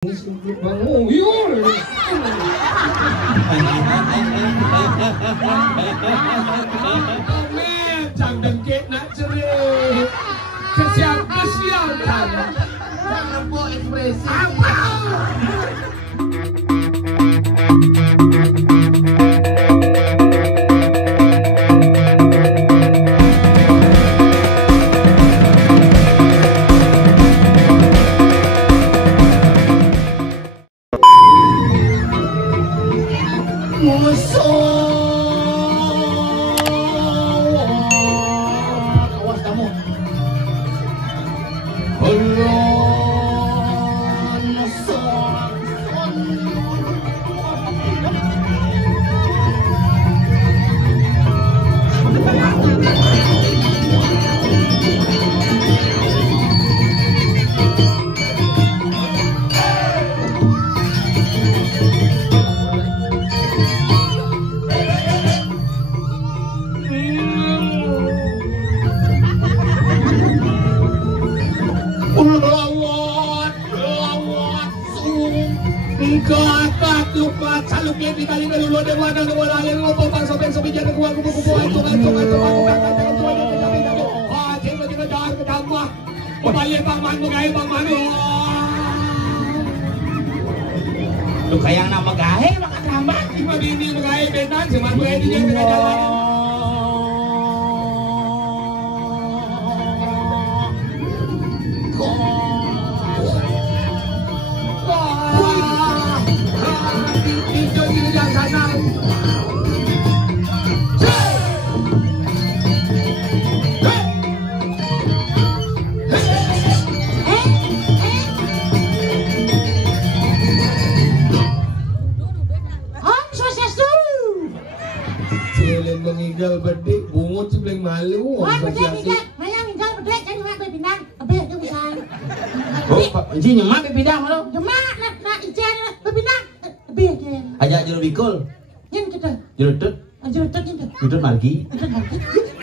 Bangun, yuk. Chẳng đừng kết nãy cho đi. Kesian kan. Jangan buat ekspresi. Lu kayak anak magahe makan rambak Cuma bini magahe benan cuma gue di yang tengah jalan. Itu di yang sana. Meninggal bedek, bungut sih paling malu. Bedek, mayang meninggal bedek, jadi mak bepinang, bedek itu bisa. Oh, Ji nyemak bepinang malu. Nyemak, nak ijen bepinang, bedek. Aja jeruk bikul. Yang kita. Jerutut. Jerutut itu. Jerutut margi. Jerutut margi.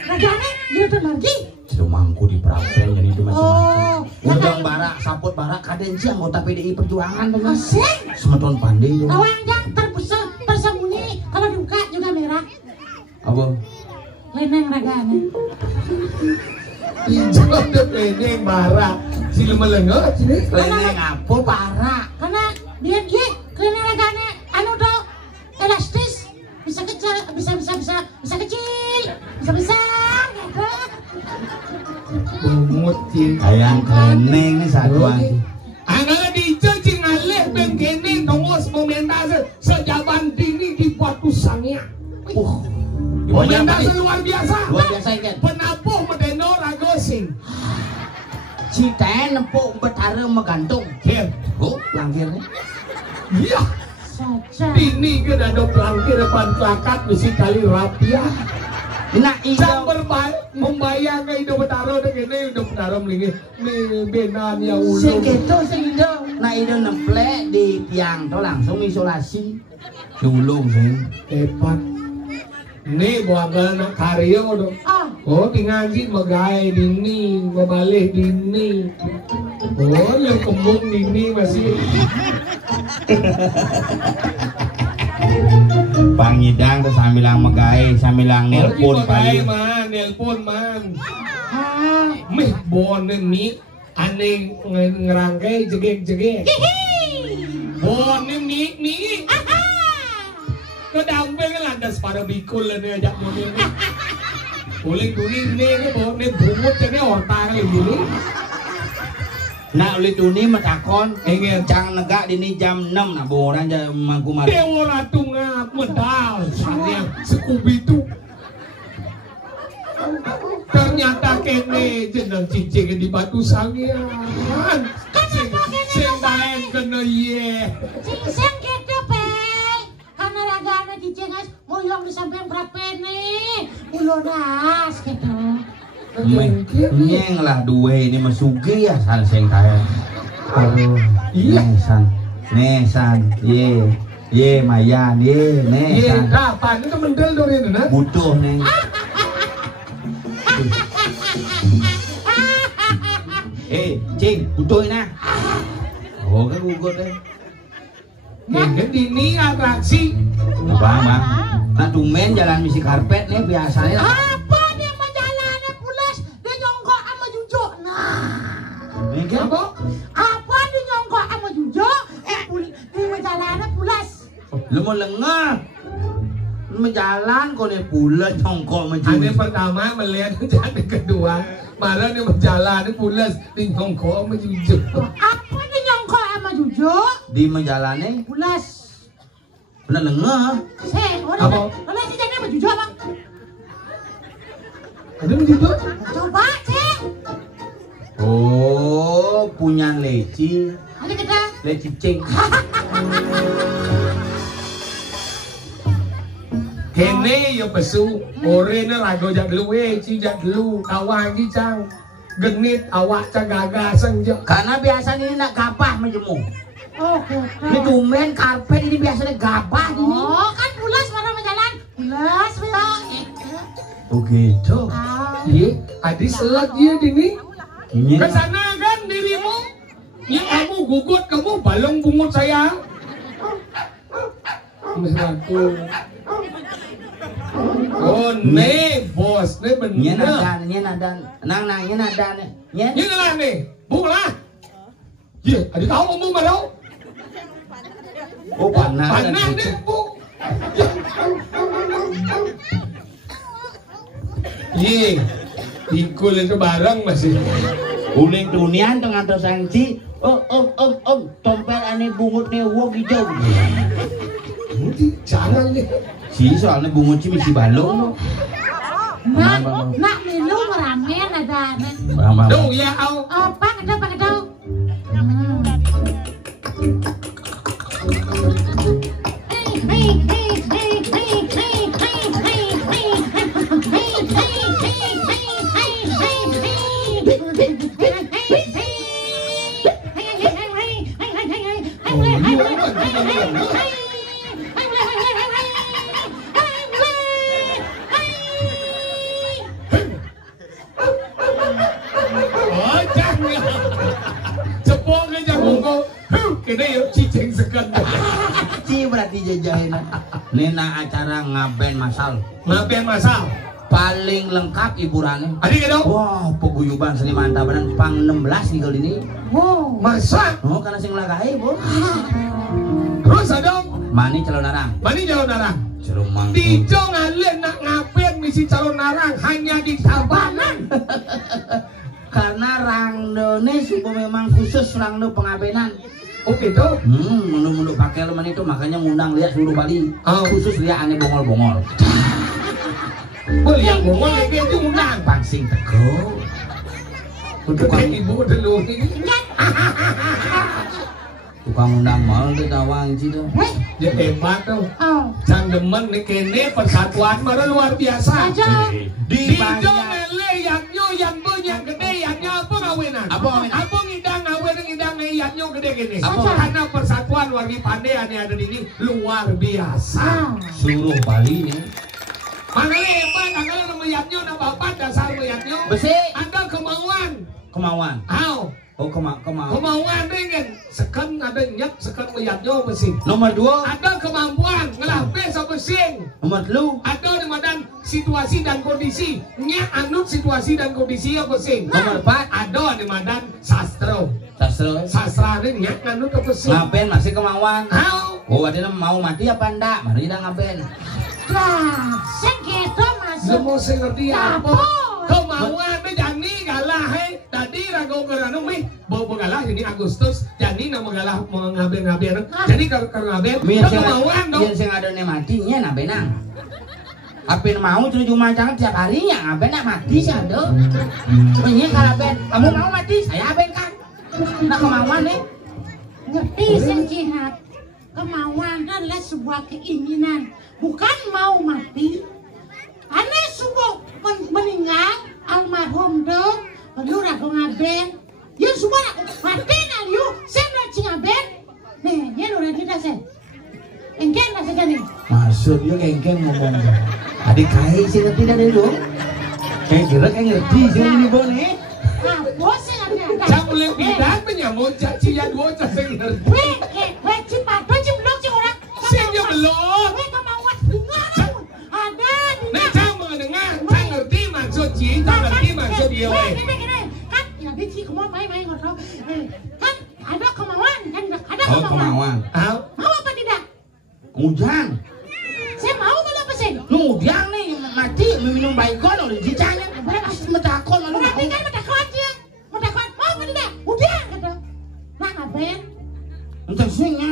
Rajane jerutut margi. Jeruk mangku di perapen jadi itu macam-macam. Oh. Undang barak, saput barak, kadensi anggota PDI Perjuangan dengan. Asik. Semeton pandai itu. Awang yang tersembunyi, kalau dibuka juga merah. Apa? Leneng ragane. Jangan ada leneng marah. Sila melengah sini. Leneng apa barak? Karena dia leneng ragane anu do elastis, bisa kecil, bisa kecil, bisa besar gitu. Bungut cing. Ayang keleneng ni satu lagi. Anak dijel cing alih ben kene tongos momentase sejaban dini di Batu Sangya. Momentase luar biasa. Luar biasa ikan. Penapuh medeno ragosing. Cita nempuk betara menggantung. Kir. Oh, langkir ni. Iya. Saja. Ini ke dado pelangkir depan plakat mesti kali rapia. Nak Jam ido membayang ke hidup betaro dek ini hidup betaro melingi benan ya ulu. seketo seido. Nak ido nemplek di tiang tu langsung isolasi. Sulung sih. Hebat. Nih buagal nak karya dong. Oh tinggaji megai dini, ngebalik dini. Oh yang kembung dini masih. Pangidang tu samilang megai, samilang nelpon paling. paling. Man, nelpon man. Meh bon ni ane ngerangkai jegek. Bon ni. Kedampe kan landas pada bikul lah ni ajak mobil ni. Boleh dunia ni bon ni bungut jadi orta kali gini. Nak oleh tu ni matakon, cang negak dini jam 6 nak boran je mangku mari. Dewa ratu ngap medal saya Scooby tu. Ternyata kene jeneng cincin di Batu Sangyan. Sing baen kena ye. Cincin gitu pe. Karena ragane cincin guys, moyong disamping berapa nih? Ulonas gitu. Nyeng lah dua ini mesugi ya san sing kaya. Aduh, iya nesan, ye mayan, ye nesan. Ye kapan itu mendel dori na? Butuh neng. Cing, butuh na. Oh kan gugut deh. Kayaknya dini atraksi. Bang. Nah tumen jalan misi karpet nih biasanya. Apa dia mau jalannya pulas? Dia nyongkok sama Jujo. Nah. Ini apa? Apa dia nyongkok sama Jujo? Dia mau jalannya pulas. Lu mau lengah. Lu mau jalan kok nih pulas nyongkok sama Jujo. Ada pertama melihat jadi kedua. Malah dia berjalan dia pulas di nyongkok sama Jujo. Apa dia nyongkok sama Jujo? Di menjalani Pulas. bener lengah. Apa? Boleh sih jadi sama Jujo bang? Ada begitu? Coba cek. Oh punya leci. Ada kita. Leci cing. Kene yo pesu, ore na rago jak lu ci jak lu, awang ki cang. Genit awak cang gagasan jo. Karena biasanya ini nak gabah menjemu. Oh, Ini tumen karpet ini biasanya gabah ini. oh kan pulas mana mau jalan? Pulas, Bro. Oh gitu. Iya, adi selat dia dini. Ini Ke sana kan dirimu. Ya kamu gugut, kamu balong bungut saya. Mesraku. Oh ne, bos, ne bener. nang nada nih. Ini lah nih, bunga. Iya, ada tahu kamu malau. Oh panas. Panas deh, bu. Iya, ikul itu barang masih. Uling dunian tengah tersangsi. Om, tompel aneh bungut nih wong hijau. Jangan deh. Si soalnya bungut sih misi balong. Nak minum ramen ada. Duh ya au. Oh, pak ada. Ci berarti jajahin. Nena acara ngaben masal. Ngapain masal? Paling lengkap hiburannya. Adik gitu? Wah, peguyuban seniman tabanan pang 16 nih kali ini. Wow. Masa? Oh, karena sing lagahe, Bu. Terus ada Mani calon narang. Mani calon narang. Jeruk mangkuk. Dijo ngalian nak ngapain misi calon narang hanya di Tabanan. Karena rangdone suku memang khusus rangdo pengabenan. Oh gitu? Menu pakai leman itu makanya ngundang lihat seluruh Bali. Oh. Khusus lihat aneh bongol-bongol. Beliau ngomong kayak gitu undang. Pangsing tego. Untuk ibu dulu ini. Tukang undang mal di tawang situ. Ya hebat tuh. Oh. Sang demen nih kene persatuan baru luar biasa. Aja. Di Dijo banyak. ngele yang nyo yang banyak gede yang apa ngawenan? Apa ngawenan? Apa ngidang yang nyo gede gini? Apa? Karena persatuan wargi pandai yang ada di sini luar biasa. Seluruh Bali nih. Makanya hebat, kalau nama yaknyo nama bapak dasar yaknyo. Besi. Ada kemauan. Kemauan. Aw. Oh kemauan. Kemauan dengan sekan ada nyak sekan meyaknyo besi. Nomor 2. Ada kemampuan ngelapis sama sing. Nomor 3. Ada di madan situasi dan kondisi. Nyak anut situasi dan kondisi apa sing. Nomor 4. Ada di madan sastra. Sastra. ini nyak anut apa sing. Ngapain masih kemauan? Aw. Oh adanya mau mati apa enggak? Mari kita ngapain? Nah, segitu masuk. Semua sing ngerti apa? Dapur. Kemauan itu jani galah tadi rago geranu mi bawa galah ini Agustus jani nama galah mau ngaben jadi kalau ngaben kemauan dong yang sing ada nih matinya nah benang apin mau cuma jangan tiap hari ya ngaben nak mati sih ada ini kalau ben kamu mau mati saya ben kan nah kemauan nih Ngerti sing jihad. Kemauan adalah sebuah keinginan, bukan mau mati. Aneh subuh meninggal almarhum dong, perlu ragu ngaben. Ya semua mati na yuk, saya nak ngaben. Nih, ya udah kita sen. Engken lah segini. maksud dia kengkeng ngomong adik kai sih ngerti dari dulu kayak kira kayak ngerti sih ini bon nih Ah, bos yang ada. Cang boleh bidan menyamojak cia dua sing ngerti. Weh, cipat, ciblok ci orang. Sing yo belum. Weh, kemauan dengar. Ada di. Nek cang mendengar, cang ngerti maksud ci, cang ngerti maksud dia weh. Kan ya dia ci kemau baik ngono. Kan ada kemauan, kan ada Oh, kemauan. kemauan. Mau apa tidak? Ujang. Saya mau malah apa sih? Ujang nih mati minum baygon oleh cicanya. Metakon malu. Berarti kan metakon dia. Metakon mau apa tidak? Udah kata. Nah ngapain? Entah swingnya.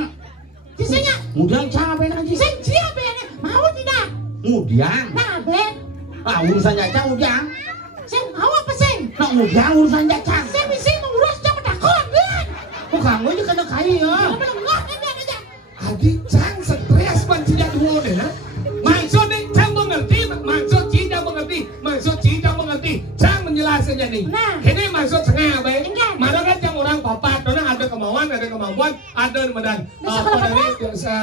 Sisanya. Ujang cang apa aja? Sing cia ben. Mau tidak? Ujang. Nah ben. Ah urusan jacang ujang. Sing mau apa sing? Nah ujang urusan jacang. Saya bisa mengurus jam metakon ben. Kok kamu aja kena kai ya? Belum ngerti aja. Adik cang stres pan cia dua deh nah. Maksud nih cang mengerti, maksud ci cang mengerti, maksud ci cang mengerti. Cang menjelaskan jadi. Nah. Ini maksud setengah baik. Enggak. Mana kan cang orang papat, karena ada kemauan, ada kemampuan, ada medan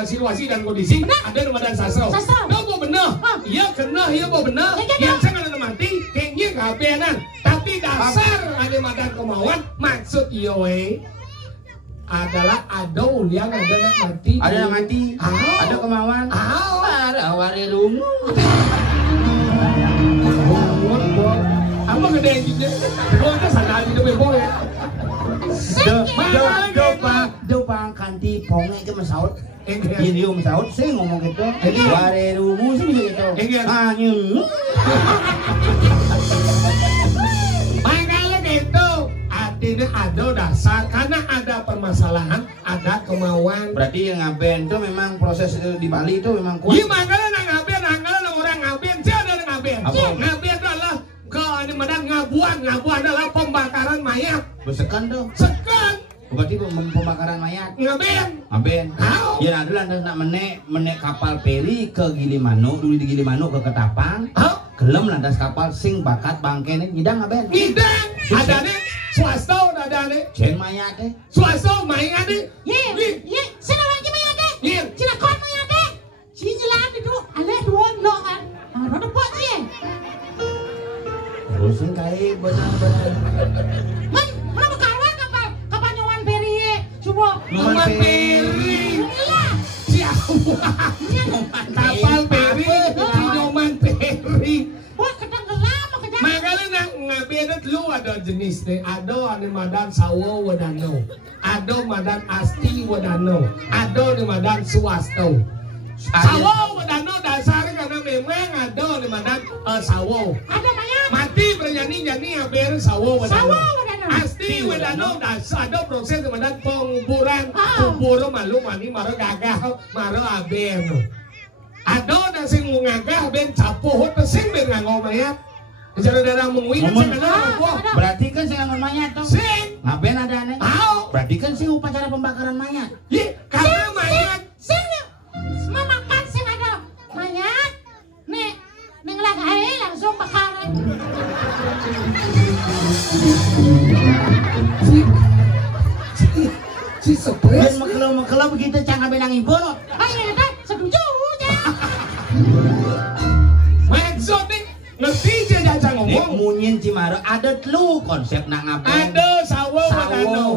situasi dan kondisi, ada medan sasro. Sasro. Kau mau benar, iya kena, iya mau benar. Yang cang ada mati, kayaknya kabenan. Tapi dasar ada medan kemauan, maksud iya weh. Adalah ada yang ada yang mati. Ada yang mati. Ada kemauan. Ada warirungu. Apa gede anjingnya? Gua kan sadar di depan boy. Dopa kanti ponge ke masaut. Ini masaut sih ngomong gitu. Warirungu sih bisa gitu. Anyung. Makanya gitu. Artinya ada dasar karena ada permasalahan, ada kemauan. Berarti yang ngaben itu memang proses di Bali itu memang kuat. Iya makanya ngaben orang ngaben, siapa ada ngaben? Ngaben adalah ke ini medan ngabuan adalah pembakaran mayat. Bersekan tuh. Sekan Berarti pembakaran mayat. ngaben. Ya ada lah nak menek kapal feri ke Gilimanuk, dulu di Gilimanuk ke Ketapang. Gelem landas kapal sing bakat bangkene nyidang ngaben. Ngidang ada nih swasta ada nih. Jen mayat deh. Swasta mayat nih. Ye, sino lagi mayat deh? Iya. Cina kon mayat deh. Cijilan itu, ale dua lo kan. Ada pot sih. Terus kai benar-benar. Mana kawan kapal nyawan peri coba. Nyoman peri. Iya. Siapa? Kapal peri, nyoman peri. Wah, ketenggelam kejam. Makanya nak ngabedet lu ada jenis deh. Ada ane madan sawo wadano. Ada madan asti wadano. Ada ane madan suwasto. Sawo wadano dasarnya karena memang ada ane madan sawo. Ada mayat. Mati berjani hampir sawo wadano. Sawo wadano. Asti wadano dasar ada proses madan penguburan. Kubur malu mani maro gagah maro aben. Ada na sing ngagah ben capuh teh sing ben nganggo mayat. Cara darah menguing kan sing ada apa? Berarti kan sing ngangon mayat dong. Sing. Ngaben ada aneh. Berarti kan sing upacara pembakaran mayat. Ye, karena mayat Sing memakan sing ada mayat. Nek lagae langsung bakaran. si stres. Ben mekelo begitu cang ngaben nang ibu no. Ayo dah setuju ya. Maksud nih ngerti aja jajang ngomong. Munyin Cimaro ada telu konsep nak ngaben. Ada sawo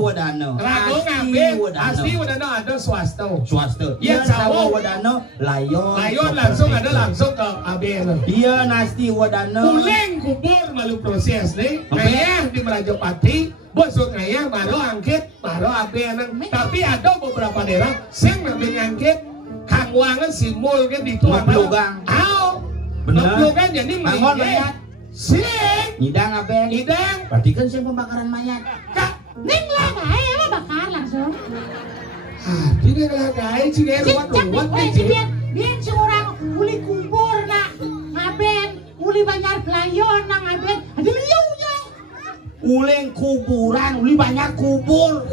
wadano. Rago ngaben. Asti wadano ada swasto. Swasta. Iya, sawo sawo. wadano layon. Layon langsung ada langsung ke aben. Iya nasti wadano. Uleng kubur malu proses nih. Ngayah di Merajapati. Bosok ngayah baru angkit baru aben. Tapi ada beberapa daerah sing ngambil angkit kangwangan simul kan dituang. Ngeplugang. Bener. Ngeplugang jadi Mangon mayat. mayat. Sing. Nyidang ngaben. Idang. Berarti kan sing pembakaran mayat. Kak. Ning lagae apa bakal langsung. Ini lah guys, ini ruwet Biar si orang uli kubur nak ngaben, uli banyak pelayon nak ngaben, ada liunya. Uleng kuburan, uli banyak kubur.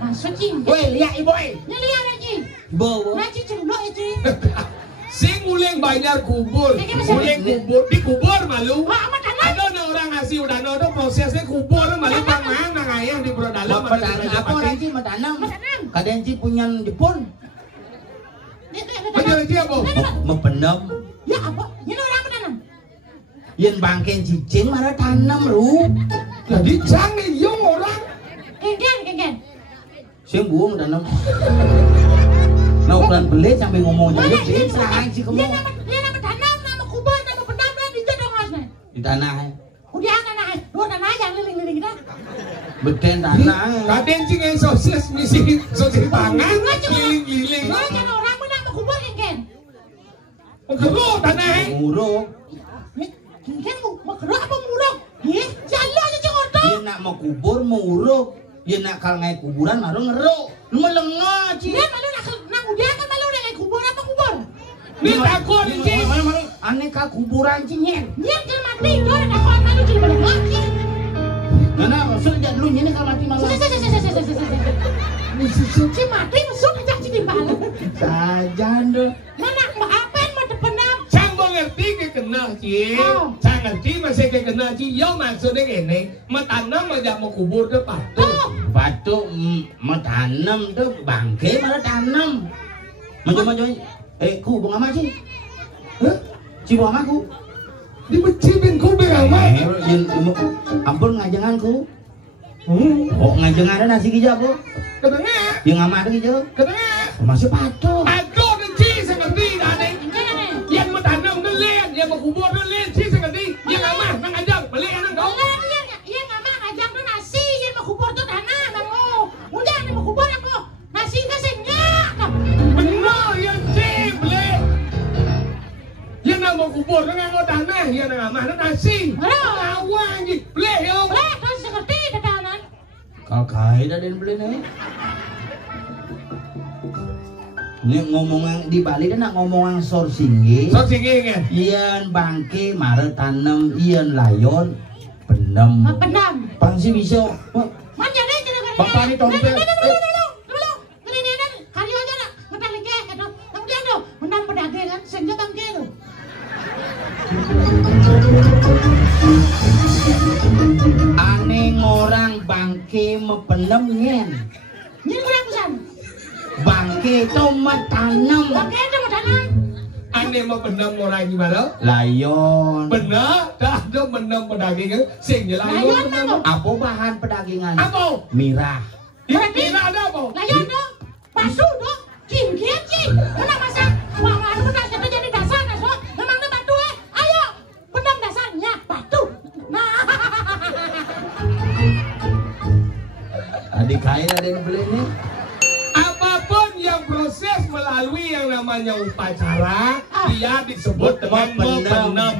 Masuk cing. Woi, lihat iboy. Nyelihat lagi. Bo. Nanti cendok itu. sing uleng banyak kubur, uleng kubur dikubur malu. Ada orang ngasih udah ada prosesnya kubur malu pangan nang ayah di bro dalam. Apa orang sih menanam? Kadang sih punya Jepun. Bener dia apa? Membenam. Ya apa? Ini orang menanam. Yen bangken cicing marah tanam lu. Jadi jangan yung orang. Kengken. Sing buang dan nem. Nah, ukuran belit sampai ngomong jadi jadi serang sih kamu. Dia nama tanam, nama kubur, nama pedang dan di jadong asnya. Di tanah. Udah tanah, dua tanah yang liling-liling kita. Beten tanah. Kaden sing sosis misi sosis pangan giling-giling. Nggak kan orang menang nama kubur Kengken. Keruk tanah. Muruk. Kengken mau keruk apa muruk? Jalan aja cengorto. Dia nak mau kubur mau uruk. Dia nak kalau ngai kuburan baru ngeruk. Lu melengah sih. Dia malu nak udah kan malu udah kayak kubur apa kubur? Ni takut ni. Aneh kah kuburan sih nyen. Nyen kalau mati itu ada takut malu jadi pada mati. Karena maksudnya jadi lu nyen kalau mati malah. Si mati masuk aja si timbal. Sajan deh. Mana apen mau depenam. Sang mengerti ke kena sih. Sang ngerti masih ke kena sih. Yo maksudnya ini, metanam aja mau kubur ke patu. Patu mau tanam tuh bangke malah tanam. Maju. Ku bunga apa sih? Hah? Si bunga aku. Dibecibin ku bilang mah. Ampun ngajenganku. Oh ngajengan ada nasi hijau aku. Ketengah. Yang amat hijau. Ketengah. Masih patu. Patu dan sih sang ngerti dah yang metanam dan len, yang mau kubur dan len sih sang ngerti. Yang amah nang ajang beli anak kau. Iya mama ngajak tuh nasi yang mau kubur tuh tanah mango. Udah mau kubur aku nasi kasihnya. Benar yang sih beli. Yang nak mau kubur dengan mau tanah, yang nak amah dan nasi. Awang je beli yo. Boleh kan seperti dadanan. Kalau kaya dah beli nih. Ini ngomong di Bali dia nak ngomong sor singgi. So singgi kan? Ian bangke mare tanem, ian layon pendem. Pendam. Pangsi bisa. Man jadi jangan. Bapak ni tompel. Dulu. Ini hari aja nak ngetar lagi kan. Kemudian tuh pendam pedagang kan senja bangke tuh. Aneh orang bangke mependem nyen. Ini kurang pesan. Bangke itu metanam. Bangke itu metanam. Aneh mau pendam orang gimana? Layon. Benar, dah ada pendam pedaging sing je layon. Apa bahan pedagingan? Apa? Mirah. Ini ada apa? Layan tuh. Pasu tuh. Kim sih. Kenapa masak? Wah, anu dasar jadi dasar so. Memang ada batu Ayo, pendam dasarnya batu. Nah. Adik kaya ada yang beli nih. Apapun yang proses melalui yang namanya upacara, dia disebut dengan mempendam.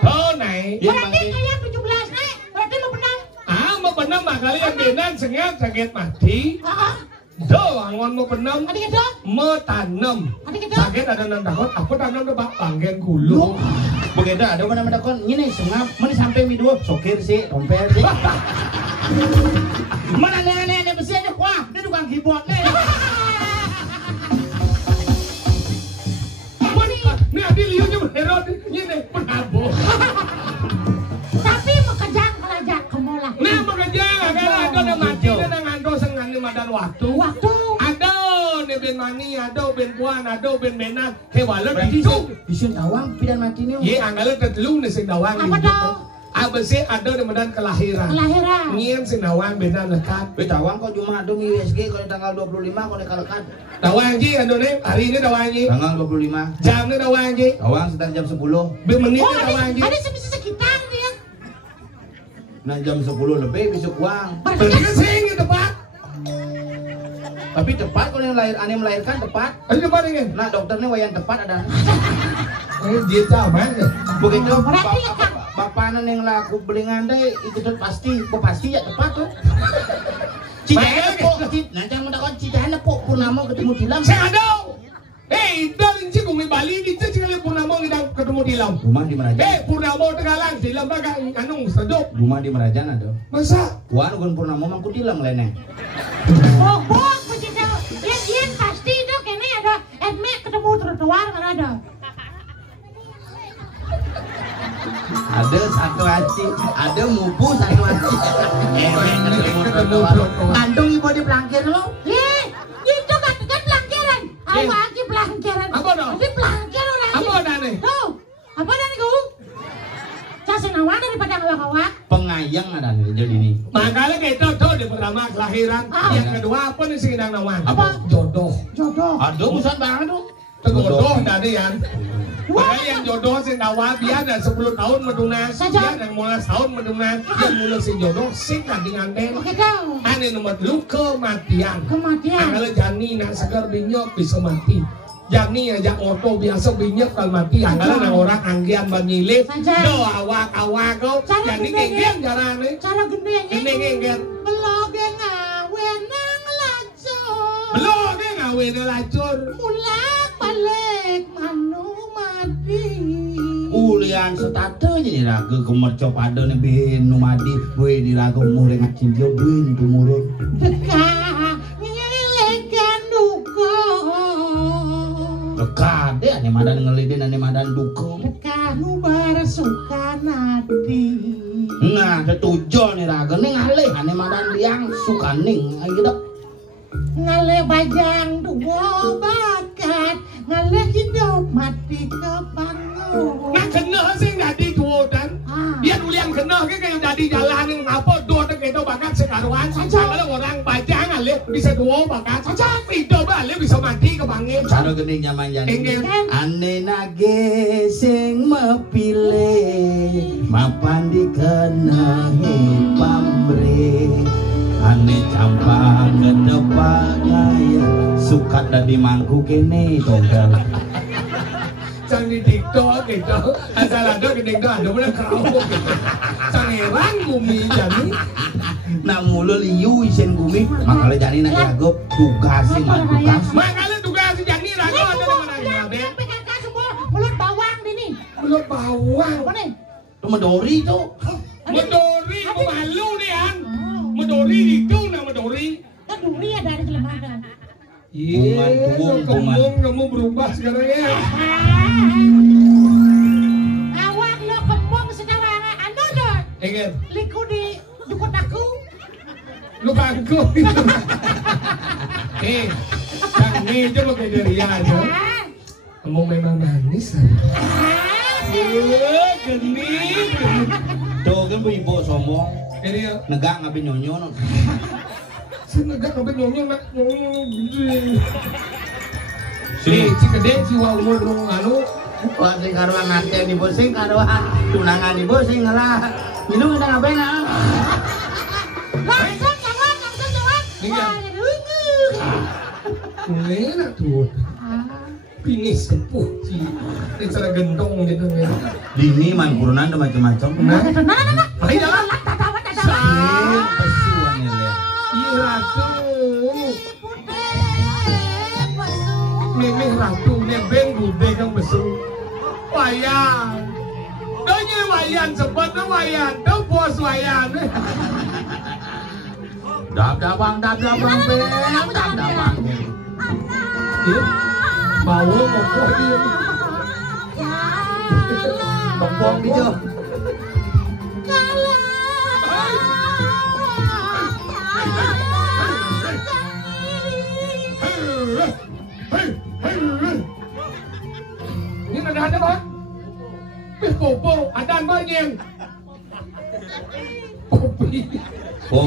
Oh, naik. Berarti kayak 17 naik. Berarti mau pendam. Mau pendam makanya yang benan sengat sakit mati. Do, angon mau pendam. Adik itu. Metanam. Adik itu. Sakit ada nang takut. Aku tanam deh pak panggen gulu. Begitu ada mana mendakon. Ini sengap. Mana sampai midua. Sokir sih, tompel sih. Mana nenek besi aja. Wah, dia tukang keyboard nih. Ini adi liunya berherot. Ini penabo. Tapi mekejang kerajaan kemola. Nah mekejang. Karena ada yang mati. Ada yang ngandung sengani madan waktu. Ada nih ben mani. Ada ben puan. Ada ben benan. Kewalan itu. Bisun tawang pidan mati nih. Iya anggalan tertelung nih sing dawang. Apa dong? Abis ada di medan kelahiran. Ngiem sing dawang benan lekat. Tawang kok cuma ada di USG kalau tanggal 25 kalau dekalekan. Dawang ji ada nih hari ini dawang ji. Tanggal 25. Jamnya dawang ji. Tawang sekitar jam 10. Menitnya dawang ji. Ada sekitar dia. Nah jam 10 lebih besok uang. Berarti kan sing tepat. Tapi tepat kalau yang aneh melahirkan tepat. Ada tepat ingin. Nah dokternya wayan tepat ada. Dia mana? Begitu bapak yang laku belingan deh ikut pasti ya tepat tuh. Cidahan po, nanti yang mendakon Cidahan po Purnamo ketemu Tilam. Saya ada. Daling sih kumi Bali di sini sekali Purnamo kita ketemu Tilam. Rumah di Merajan. Purnamo Tegalang Tilam baga anung sedok. Rumah di Merajan ada. Masa? Wan gun Purnamo mangku Tilam leneng. Bok begitu. Yang pasti itu kayaknya ada Edme ketemu trotoar kan ada. Ada satu hati, ada mubu satu hati. Antung ibu di pelangkir lo? Itu kan pelangkiran. Awak di pelangkiran. Apa dong? Di pelangkir orang. Apa dah nih? Tuh, apa dah nih kau? Saya senawak daripada awak-awak. Pengayang ada nih jadi ini. Makanya kita tuh di pertama kelahiran. Yang kedua apa nih sing nang nawan? Apa? Jodoh. Jodoh. Aduh, busan banget tuh. Jodoh dari yan. Makanya yang jodoh sing nawan dia ada 10 tahun medungan. Dia yang mulai tahun medungan. Dia mulai si jodoh sing tadi nganten. Oke kau. Ane nomor lu kematian. Kematian. Kalau jani nak segar binyok bisa mati. Jani aja oto biasa binyok kalau mati. Kalau ada orang anggian banyilip. Do awak kau. Jani genggen jalan nih. Cara gendengnya. Genggen. Beloge ngawe nang lacur. Beloge ngawe nang lacur. Mulak balik manu mati. Ulian setate jadi raga kemercop ada nih ben numadi gue di raga umur yang cinta ben tumurun. Dekah ngelekan duka. Dekat deh ane madan ngelidin ane madan duka. Dekah nubar suka nadi. Nah setuju nih raga nih ngalih ane madan liang suka ning hidup. Ngalih bajang dua bakat. Ngalih hidup mati kebangun. Nak kena sih jadi dua dan. Dia dulu yang kena kayak jadi jalan yang apa dua tak itu bakat sekaruan saja. Kalau orang bajang alih bisa dua bakat saja. Hidup alih bisa mati kebangun. Cara gini nyaman jadi. Ane nage sing mepilih mapan dikenahi pamrih. Ane campak ke depan gaya sukat dari mangku kene tonggal. Sang di TikTok gitu, asal ada gede ada mana kau gitu. Sang herang bumi jadi. Nak mulu liu isen bumi makanya jadi nak jago tugasin tugas. Makanya tugas jadi rago ada di mana ya Ben? PKK semua mulut bawang ini. Mulut bawang. Apa nih? Itu medori tuh. Medori malu nih an. Medori itu nama medori. Kan duri ada di Jelemagan. Iya, kamu berubah sekarang ya. Awak lo kembung sekarang anu dong. Ingat, Liku di dukut aku. lu bangku. Sang ini coba kayak dari aja. Kamu memang manis. Genit. Tuh kan bu ibu sombong. Ini ya. Negak ngapain nyonyo. Senegak sampai nyonyong nak si gede si umur anu Wah sing karuan nanti di bosing karuan tunangan di bosing ngalah minum udah ngapain Langsung jawab. Iya. Wah, enak tuh pinis sepuh si ini cara gendong gitu ya dini man kurunan ada macam-macam nah ayo jalan pesuan ya iya ratu memang ratunya ben bude kang besu wayang donya wayang sebetulnya wayang do bos wayang dabang bawa mokok dia bongkong gitu ini ada bang popo ada banyak po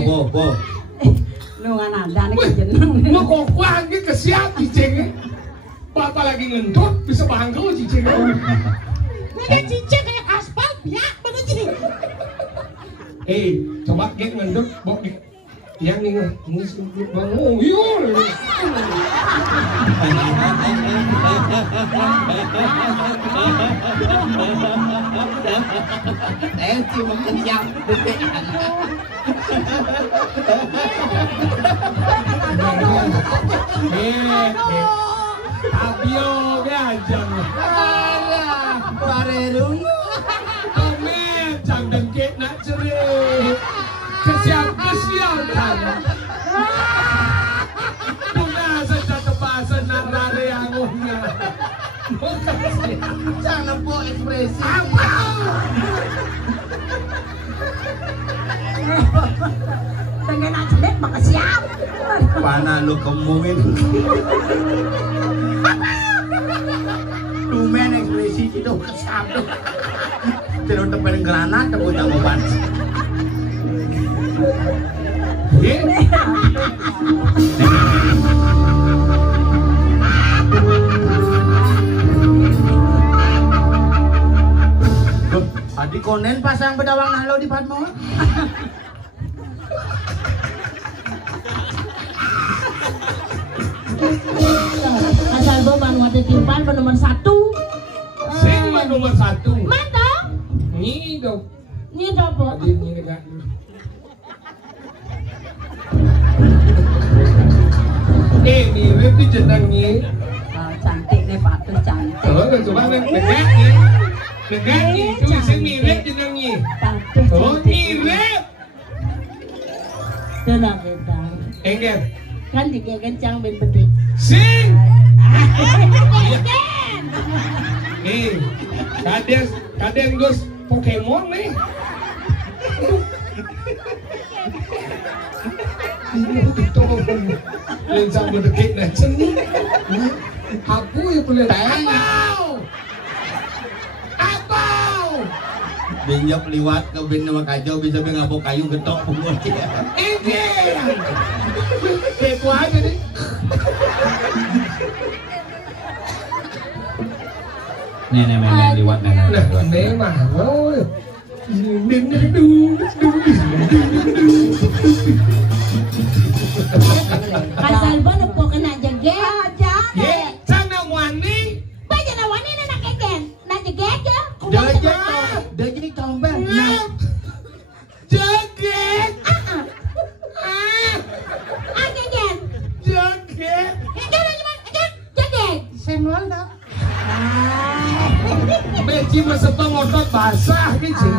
lu nggak ada nih kejeneng. Lu kok lagi kesiap cicingnya Bapak lagi ngentut bisa bangga cicingnya Ini cicing kayak aspal ya bener cing. Coba gek ngentut bok yang ini bangun yul cuma kesiap Tabio gajang Warerung Amin Jang dengkit nak cerik Kesiap kan Tuna saja tepasan nak rare angunya jangan po ekspresi Apa? Pengen nak celik maka siap. Pana lu kemungin lumen ekspresi itu kesatu terus tepen granat tepuk jawaban Adi konen pasang bedawang halo di Padmo. Asal beban ngode timpal nomor 1. Sing nomor 1. Mana? Ni dong. Ni dapat. Tadi ni dekat. Mirip di jenengnya. Cantik nih Pak, tuh cantik. Kalau coba dekat ni. Dekat ni, tu sing mirip jenengnya. Oh, mirip. Tenang kita. Engger. Kan tiga kencang ben bedik. Sing. Kadang Gus Pokemon nih. Lên sang một cái này chân aku ya boleh Apau Binjap liwat ke bin nama kajau bisa ngabok kayu getok punggung ini kepo aja nih nenek liwat nenek mah Kasal ba na po ka na jaget? Ye, sana wani. Ba na wani na nakeken? Na jaget ya? Dia jadi tombel. Jaget. Jaget. Jaget. Jaget. Semol dah. Beci mesepeng otot basah gitu.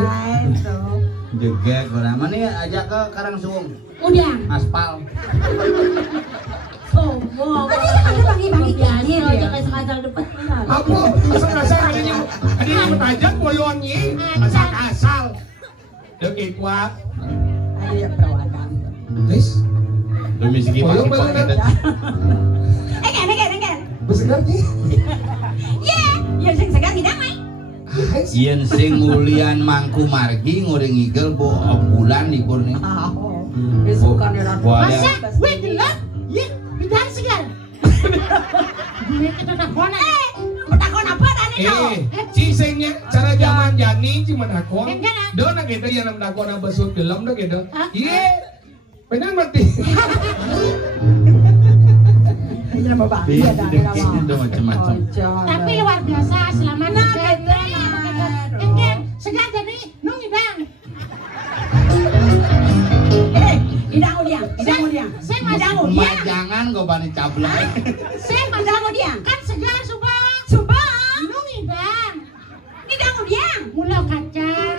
Jegek orang mana ya ajak ke Karangsuung. Udah. Aspal. Oh, ada bagi-bagi janji aja ke sekasar depan. Apa? Asal-asal adanya metajak boyonnya. Asal-asal. Dek kuat. Ada perawakan. Lis. Demi segi masih pakai. Enggak. Bersegar nih. Ya sing segar tidak mai. Yen sing mulian mangku margi ngoreng igel bo bulan libur nih. Masa gue gelap? Ya, bidang segar. Ini kita takon apa tadi kau? Cisengnya cara zaman jani cuma takon. Dona gitu yang nam takon apa besut gelem dah gitu. Iya. Benar mati. Ini nama Pak. Itu macam-macam. Tapi luar biasa selamat Engken, segar jadi nung idang. Idang dia. Saya madang dia. Jangan kau bani cablak. Saya madang dia. Kan segar subang. Nung idang. Idang dia. Mula kacang.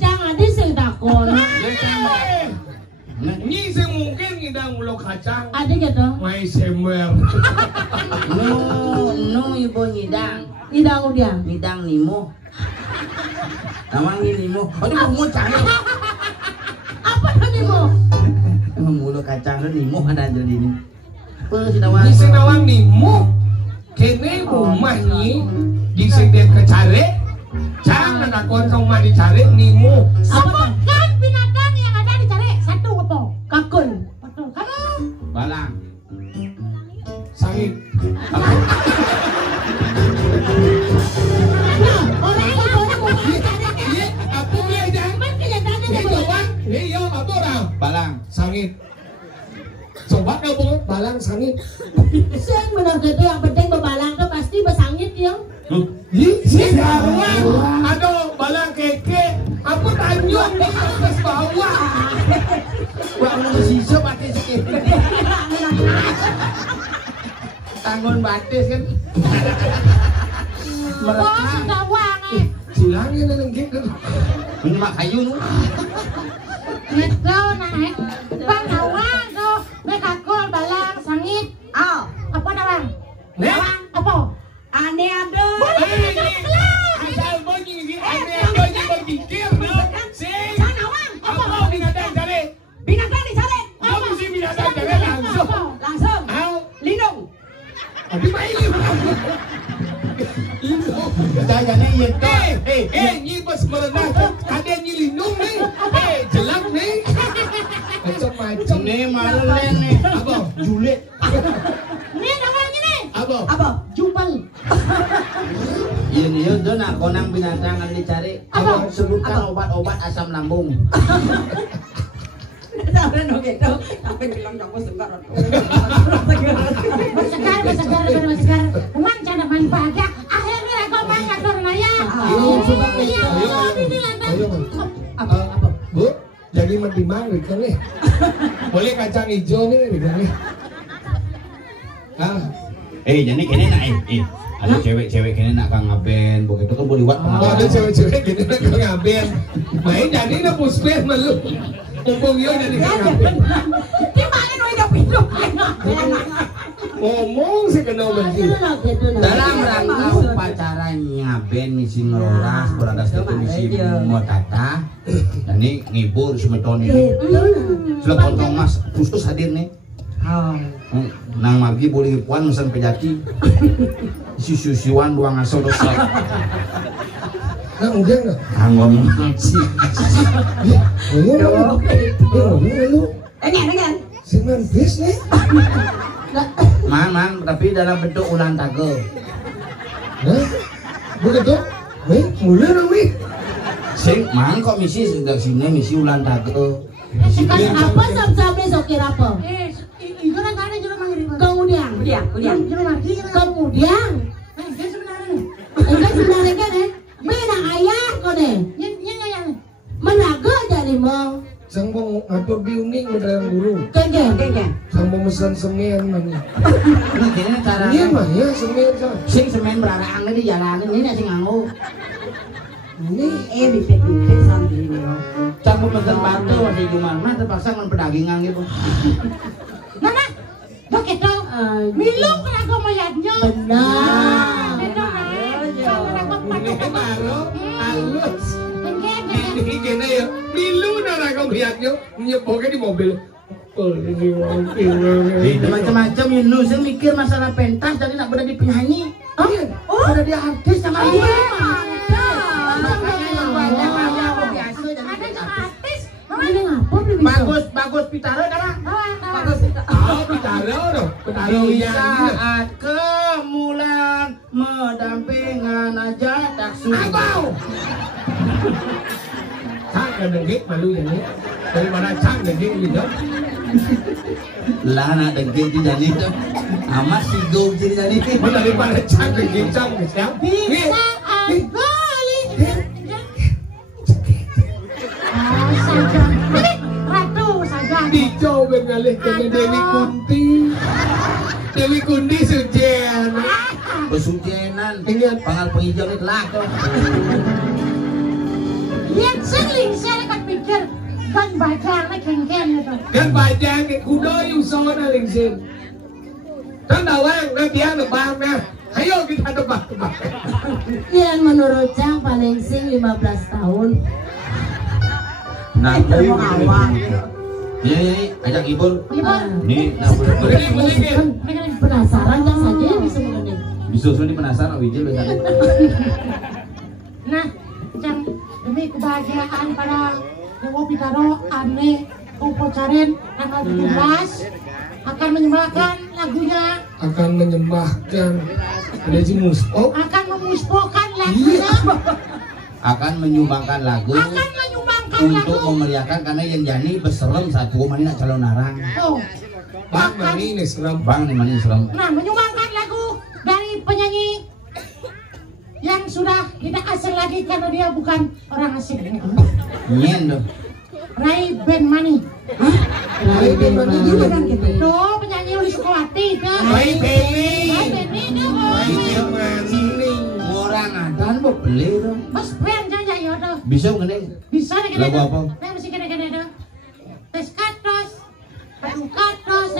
Jangan disedakon. Ini sih mungkin ngidang mulo kacang. Ada gitu. Mai semer. No ibu ngidang. Idang dia. Ngidang nimo. Namanya nimo. Aduh mau cari. Apa tadi mo? Mulo kacang itu nimo ada jadi ini. Di Senawang nimo. Kene rumah ni di sini kecare. Jangan aku sama dicari nimo. Sebutkan binatang yang ada dicari. Satu apa? Kakul. Betul. Kamu? Balang. Sangit. Balang. Sangit. Coba kamu balang sangit. Saya menang itu yang penting bebalang tuh pasti besangit ya. Si Darwan. Aduh, balang keke. Aku tanyung di atas bawah. Wah, mau sisa pakai sikit. Tanggon batis kan. Bos gawang Silangin na ng gitu. Ini mak kayu nu. Ito naik. Bang gawang tuh. Bekakul balang sangit. Apa nawang? Nawang apa? Ane ada. Asal bunyi ni, ane bunyi berpikir dah. Sing. Nawang Apa binatang cari? Binatang dicari. Kamu si binatang cari langsung. Langsung. Lindung. Abi main. Jangan ni itu. Nyi bos merendah. Kadang nyi lindung ni. Jelang ni. Iya tuh nak konang binatang yang dicari. Apa? Sebutkan obat-obat asam lambung. Sabar dong gitu. Tapi bilang kamu suka roti. Bersegar. Teman cara main bahagia. Akhirnya aku main ngatur naya. Ayo. Apa? Bu, jadi mendimang gitu nih. Boleh kacang hijau nih gitu nih. Jadi kini nak ada cewek-cewek kini nak kang ngaben begitu kan boleh buat Ada cewek-cewek gitu nak kang ngaben. Main jadi na puspes malu. Mumpung yo jadi kang ngaben. Di mana nu hidup Ngomong sih kena benci. dalam rangka upacara ngaben misi ngelolas beradas itu misi motata dan ini ngibur semeton ini sudah potong mas khusus hadir nih nang margi boleh puan mesen pejati siwan doang asal dosa Nah, udah nggak? ngomong sih Ngomong lu. Engan. Singan bis nih. mang tapi dalam bentuk ulang tage Nah, begitu. Wih, mulai dong wih. sing mang kok misi sudah sini misi ulang tage Sekarang apa sampai sokir apa? Itu kan ada juru manggil. Kemudian, Juru manggil. kemudian, Dia sebenarnya. enggak sebenarnya kan beda ayah kau deh, Yang. menaga jadi mau, Sang mau ngatur biuning beneran guru. kengkeng, Sang mau mesen semen mana? ini kini cara Iya mah ya semen sang. sing semen berarang di jalanan ini sing nganggo Ini Bipit sambil ini. campur mesen batu masih cuman mah terpaksa ngan pedagingan gitu Nana, begitu. Milung kan aku mayatnya. benar. ini baru halus. Ini kena ya. Milu nara kau lihatnya nyeboknya di mobil. Oh ini mobil. macam-macam Yunus yang mikir masalah pentas jadi nak berada di penyanyi berada di artis sama dia makanya yang banyak biasa Ada yang artis. Ini ngapa nih bisa? bagus pitaro kan Bagus. Oh pitaro dong. Pitaro di yang saat kemulan mendampingan aja tak Abau. Cang kedengit malu ya nih. Daripada cang kedengit gitu. lah nak dengki jadi itu amat si go jadi Daripada cang kedengit cang siapa? Bisa balik. Ratu saja. Dicoba ngalih kena Dewi Kunti. Dewi Kunti sujen. pesujenan Ingat. pangal penghijau itu lah tuh Lihat seling saya kan pikir kan baca na kengken itu. Kan bajang ke kudo yung sona lingsin. Kan dawang na biang na bang na. Ayo kita tebak-tebak. Yang menurut Cang paling sing 15 tahun. nah iya ajak ibu nih nah Boleh. Penasaran Cang saja bisa mengenai. disusun di penasaran Wijil biasanya Nah, Cang demi kebahagiaan para Dewa Pitaro aneh Upacarin tanggal 17 akan menyembahkan lagunya, Akan menyembahkan Haji Muspo. akan memuspokan lagunya, akan menyumbangkan lagu akan menyumbangkan untuk lagu. memeriahkan karena yang jani beserem satu mana nak calon narang Oh, Bang Mani ini serem. bang nih mana serem nah menyumbangkan lagu dari penyanyi yang sudah tidak asing lagi karena dia bukan orang asing. nyen tuh Ray Ben Mani. Ray Ben Mani juga kan gitu. Tuh penyanyi Uli Sukawati tuh. Ray Benny. Ray Benny tuh. Ray Benny. orang adan mau beli tuh Mas Ben aja ya tuh. bisa gini Bisa deh lagu apa Nah mesti kena tuh. Tes katos. Padu katos.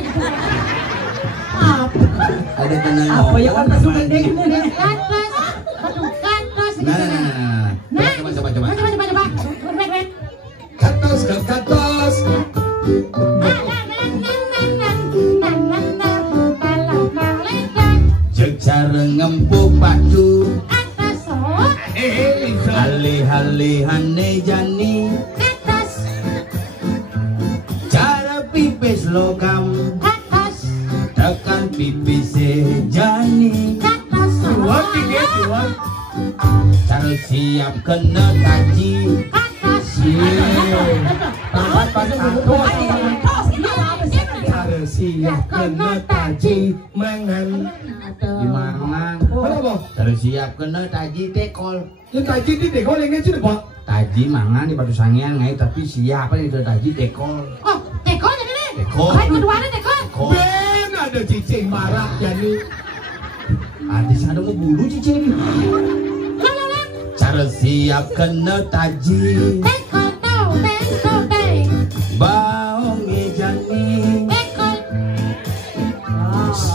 ada kenal Apa ya kan masuk gede Tes katos. Padu katos. nah coba Coba. Ben. Katos. jejar ngempuk padu Atas oh. halih-halihane jani Atas. cara pipis logam Atas. tekan pipis jani Atas. Tuan tinggi tuan. Cara siap kena taji. Tempat pasang dulu. Cara siap kena taji mangan. Dimangan. Kenapa? Cara siap kena taji tekol. Yung taji di dekol yang ngecil Pak. Taji mangan di batu sangian ngai tapi siapa yang kena taji tekol. Oh, tekol jadi nih. Tekol. Oh, keduanya tekol. Tekol. Ben ada cicing marah jadi. Adis ada mau bulu cicing. Cara siap kena taji. Tekol tau, tekol teh. Baong ngejani. Tekol,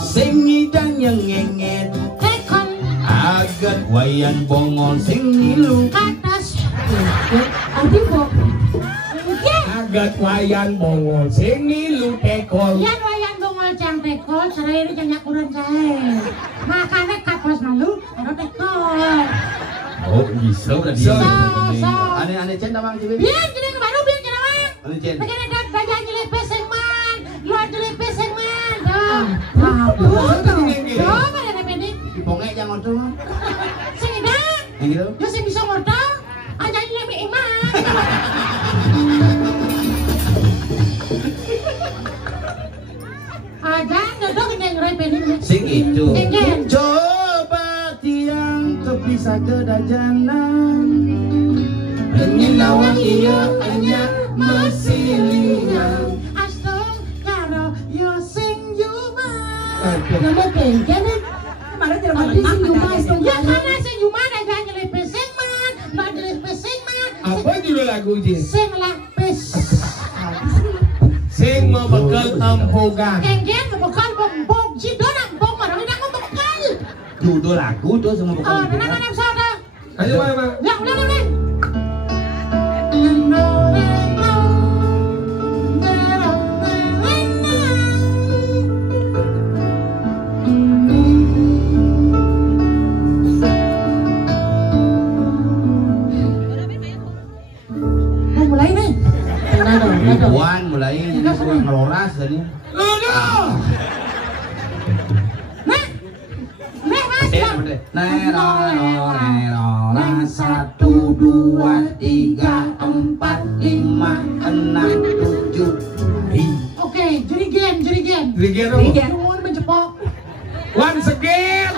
Sing ngidang yang ngenget. tekol, Agat wayan bongol sing ngilu. katas. Arti kok. Agat wayan bongol sini lu tekol. Yan wayan bongol jang tekol, serai ini jangan kurang kae. Makanya kapas malu, ada tekol. Oh bisa berarti. So. Aneh cen tamang cibi. Biar jadi kebaru biar jadi apa? Aneh cen. Bagian ada bagian jadi peseng man, luar jadi peseng man. Dah. Coba deh pendek. Dipongek jangan tuh. Sing idang. Yang gitu. Yo sing bisa ngorto, aja ini lebih iman. Aja dodok yang repeni. Sing itu. Sing. Coba tiang kepisah kedajanan. Menyilawang iya hanya masih liang. Astung karo yo sing yuma. Nama bengkel nih. Mana tidak Arti sing yumas dong. Ya karena sing yuma aja nyele peseng man, mbak nyele peseng man. Apa judul lagu ini? Sing lapis. Sing mau bekal empogan. Kenggen membekal bombok, jido nampok marang nang membekal. Judul lagu tuh semua Oh, bukan. nang nang sada. Ayo mana? Ya udah udah. Mau mulai nih. Ribuan mulai jadi kurang ngeloras tadi. Lodoh. Nah, Mas. Nerola 1, 2, 3, 4, 5, 6, 7. Oke, jurigen. Jerigen. Nuwun mencepok. Once again.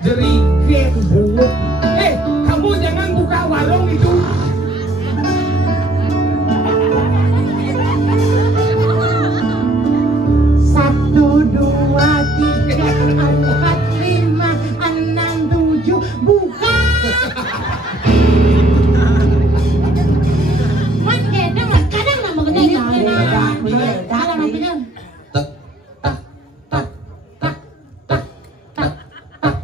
Jerigen bu. Kamu jangan buka warung itu. Satu, dua, tiga, empat, lima, enam, tujuh, buka. Man, kadang nggak mau gede Kalau mau pindah. Tak tak tak tak tak tak tak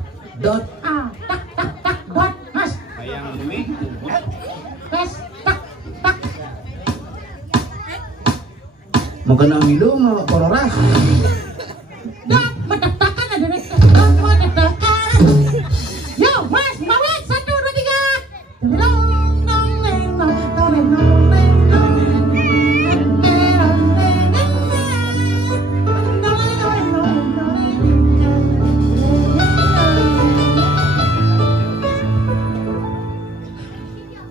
dot. Tak, buat, Mas. Bayang ini. Tes, tak. Mau kena milu mau koloras. Dak, medetakan ada nih. Medetakan. Yo, Mas, bawa 1, 2, 3. Dong, dong, dong, dong, dong, dong.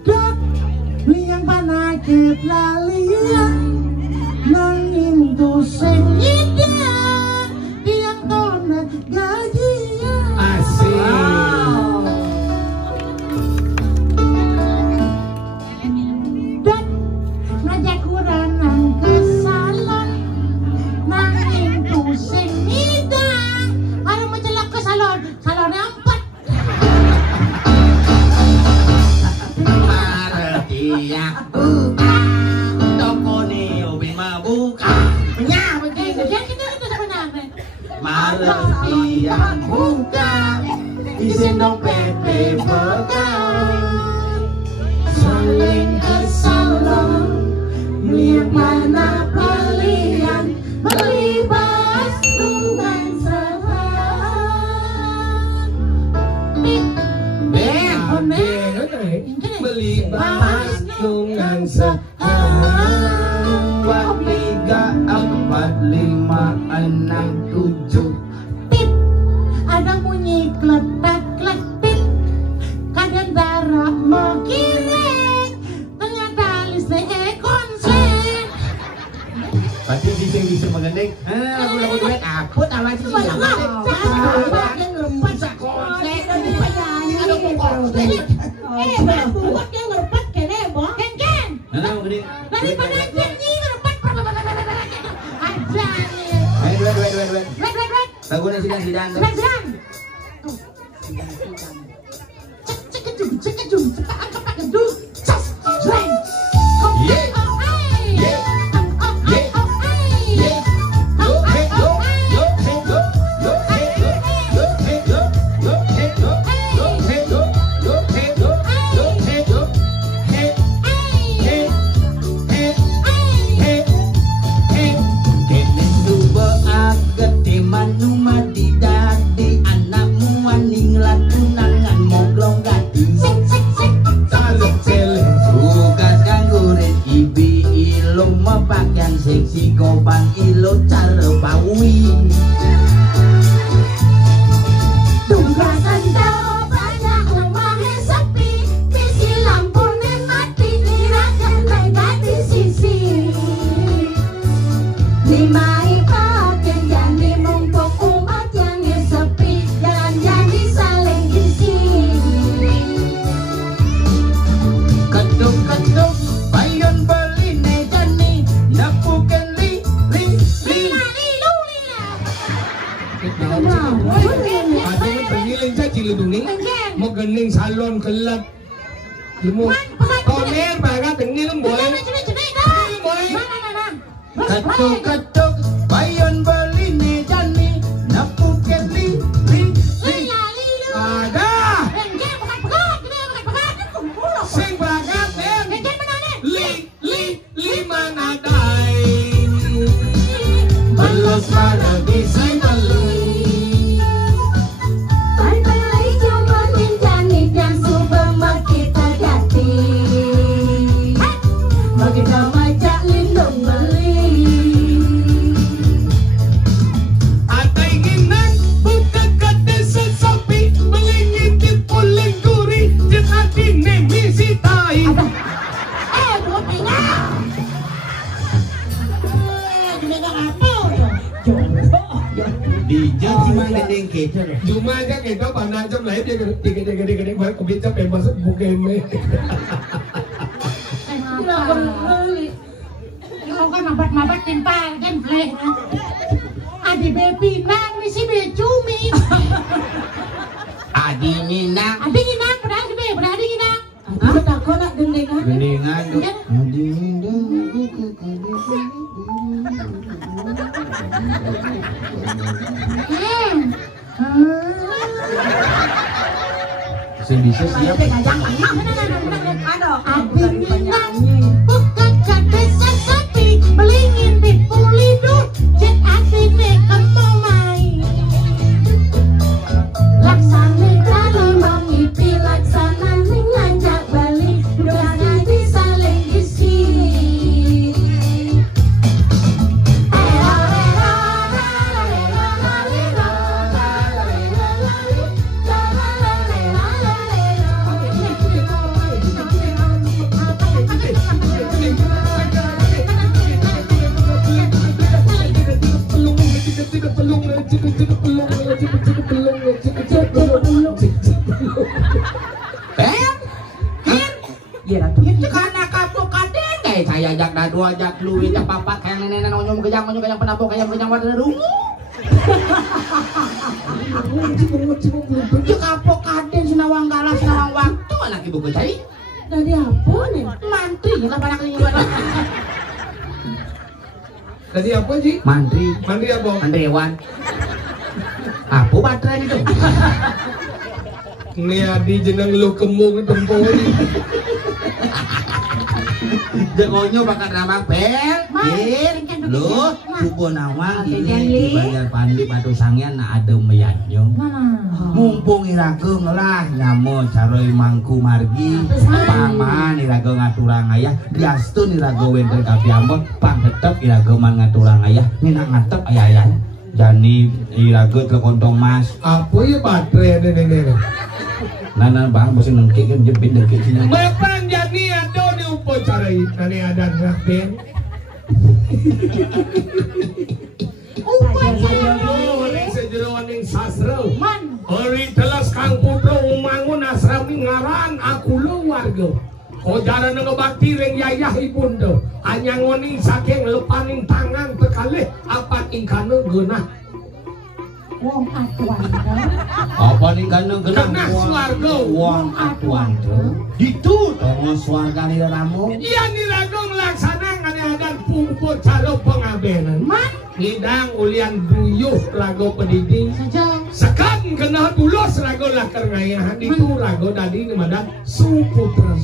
Dak, liang panakit lalian. Nanging tu sing nyidang tiang tona gajian. Asik. Dan ngajak kurang ke salon. Nanging tu sing nyidang kalau menjelak ke salon, salonnya 4. Maretiak buka. Toko ni ubin mabuka. Ya, begini. Jadi itu sebenarnya. Maretiak buka. Isin dompet bekal. Saling ke salon, lihat mana pilihan, melibas dengan sehat. Ben. Beli bahan dengan sehat. 2, 3, 4, 5, 6, 7. Pip, ada bunyi kletak kletik. bisa mengendeng. Lagu-lagu duet aku tahu sih yang Masa konsep ada konsep. Buat yang ngerepet kene, Bang. Ken. gede. Daripada nyanyi ngerepet. Aja nih. Ayo duet. Red. Lagunya sidang. Sedang. Cekejung, cepat gedung. Jreng. seksi gobang ilo cara bawi Duga sandal banyak rumahnya sepi Bisi lampunya mati Irakan lega di sisi Dimai pakai jadi mumpuk umat yang sepi Jangan jadi saling isi Ketuk bayon beli nejani napukan li Ada pengiling saya ciluduni mau gening salon kelab ilmu komer baga tengil boleh ketuk bayon beli nejani napukan li ada sing bagat li mana dai belos mana bisa beli cuma aja kita pandang jam lain dia gede baru kebicara bebas bukan me. Kau kan mabat timpal kan boleh. Adi baby nang misi becumi. Adi nina padahal gede adi nang. Kita kau nak gendengan. gendengan adi nina bisa siap Buka desa sepi belingin di pulidut jet asine kemo main laksane kali mengipi laksana ning ngajak bali doa bisa saling isi saya ajak dadu ajak lu ajak papat kayak nenek onyom kejang penapok kayak wadah rungu cek kapok kaden sinawang galas sinawang waktu anak ibu kecai Dari apa nih? mantri kita pada kelingkuan Tadi apa sih? mantri apa? mandrewan apa baterai itu Ini adi jeneng lu kemu tempo ini. Dekonyo bakal ramah bel, lu subuh nawang ini di Banjar Pandi Batu Sangyan na ada meyanyo. Mumpung irageung lah nyamo caroi mangku margi, paman irageung ngaturang ayah, diastun irageung wenter kapiambon, panggetep irageung man ngaturang ayah, nina ngatep ayah. Jani irageung telekontong mas. Apa ya baterai ini? Nana bang bosin nengkik kan jepit nengkik sini. Bepang jadi ada di upacara ini ada ngaben. Ori sejeroaning sastra. Ori telas Kang Putra umangun asrami ngaran aku warga. Ojara ngebakti ring yayah ibunda. Anyangoni saking lepaning tangan tekalih apa ingkana geunah. Wong atuanda. Apa ning kana Genah swarga wong atuanda. Itu tong swarga ni ramo. Iya niraga ngelaksanaan adan pungput cara pengabenan. Ngidang ulian buyuh lagu pendidik. Sekan kena tulus lagu lakar ngayahan itu lagu dadi ni madan Suputra.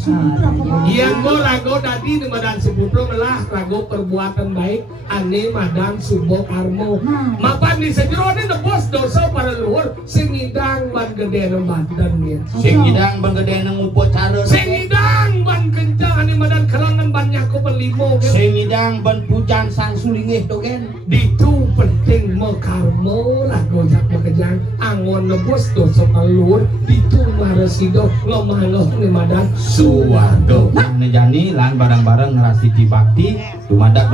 Iya go lagu dadi ni madan Suputra melah lagu perbuatan baik ane madan Subo Karmo. Mapan di sejero ni nebos dosa para luhur sing ngidang ban gede nang badan ni. Sing ngidang ban gede nang upacara. Sing ngidang ban kencang ane madan kerangan ban Yakob 5. Sing ngidang ban pujan sang sulingih dogen. Itu penting mekarmo lagu jak makejang angon nebus dosa kalur itu marasido ngomaloh ni madan suwarga. Nejani lan barang-barang ngrasiki bakti dumadak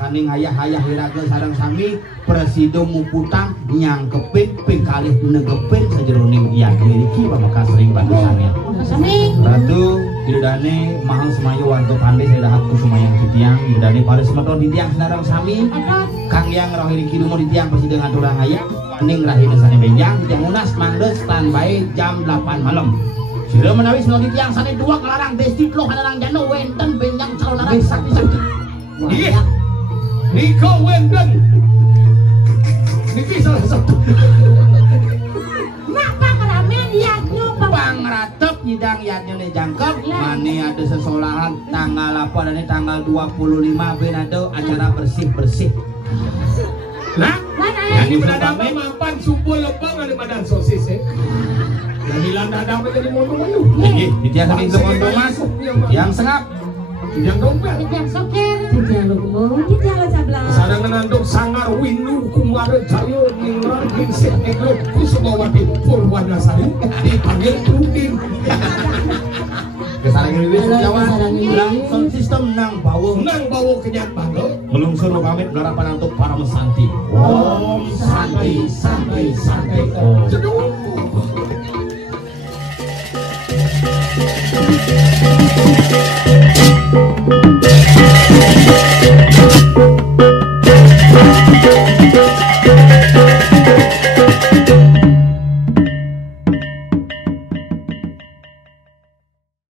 kaning ayah-ayah iraga sareng sami presido muputang nyangkepin pekalih negepin sajeroning yakin iki bapak sering bantu sange. Ratu Yudane mahang semayu warga pandai saya dahap kusumayang titiang Yudane pada semeton titiang senarang sami Kang yang rohiri kidumo titiang presiden aturan ayah ning rahina sane benjang titiang unas mandes standby jam 8 malam. Sudah menawi senong titiang sane dua kelarang bestitlo kanarang jano wenten benjang calon arang sakti-sakti. Iya Niko wenden Niki salah satu Napa keramen yatnya Pangratep nyidang yatnya ne jangkep mani ada sesolahan tanggal apa dan tanggal 25 ben ada acara bersih-bersih. Nah yang di berada mapan subuh lepang ada badan sosis yang hilang dada menjadi mono-mono Titiang sani semondo mas yang sengap yang dompet yang soker. Tidak lupa, tidak lo sablang. sarang menanduk sangar windu kumare cayo ningrar gingsik negro kusumawati Purwanasari dipanggil Udin kesarang ini Jawa langsung sistem nang bawang kenyat banget belum suruh pamit belarapan untuk para mesanti. Om santi santi santi. Jenuh